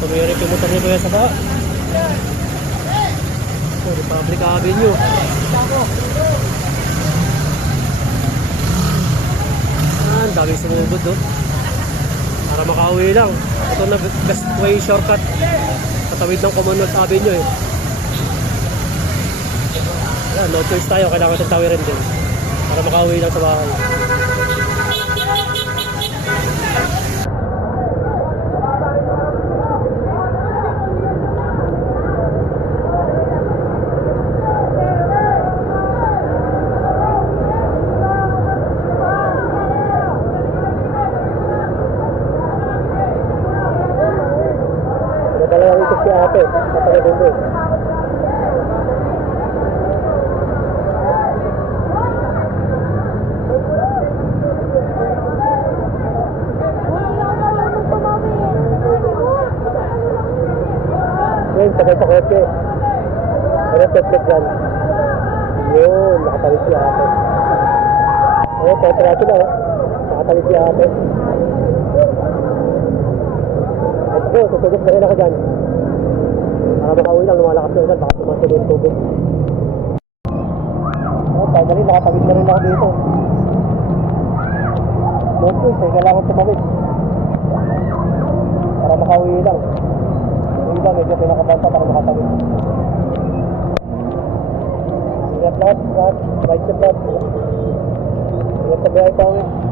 Tumirik yung motor ni Kuya sa baka. Oh, Republic Avenue. Ang daming sumugod, oh. Para makauwi lang. Ito na best way shortcut. Katawid ng Commonwealth Avenue, eh. Ayan, no choice tayo. Kailangan natin tawirin din. Para makauwi lang sa bahay. Dalawang ito si ate, kapag dito. Ngayon, sakay sa kotse. Ano teplet dyan? Yun, nakatawid si ate. Ayun, tetrato na, nakatawid si ate. Go, tutugos na rin ako dyan. Para makauwi lang, lumalakas na ulan, baka tumasili yung tubig. Finally, nakatawid na rin ako dito. No choice, kailangan tumawid. Para makauwi lang. Yung iba, medyo pinakabanta para makatawid. Ingat lahat, right step lahat. Ingat sa biyahe pa uwi.